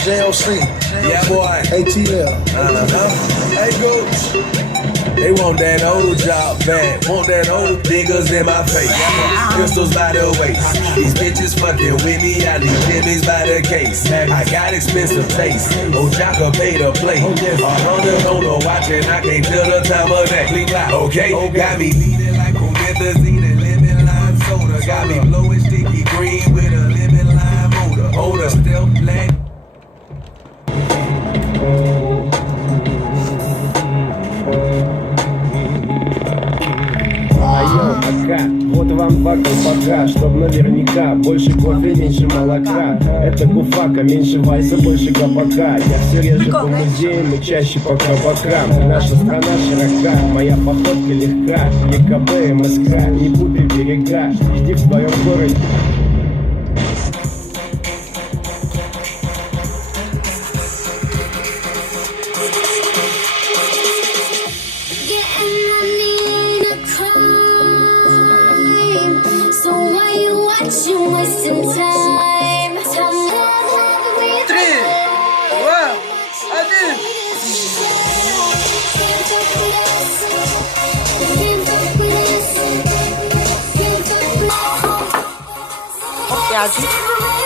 JLC. Yeah, boy. ATL. Hey, Gooch. They want that old job bad, want that old niggas in my face. Pistols by the waist. These bitches fucking with me, I leave Jimmy's by the case. I got expensive taste. Old Jocka pay to play. 100 on the watch and I can't tell the time of that. Okay, got me leaning like promethazine and lemon lime soda. Got me blowing sticky green with a lemon lime motor. Hold a still black. Вот вам два колпака, чтоб наверняка больше кофе, меньше молока. Это гуфака, меньше вальса, больше кабака. Я все реже по музеям и чаще по кабакам. Наша страна широка, моя походка легка. ЕКБ, МСК, не путай берега. Жди в своем городе. 해야지.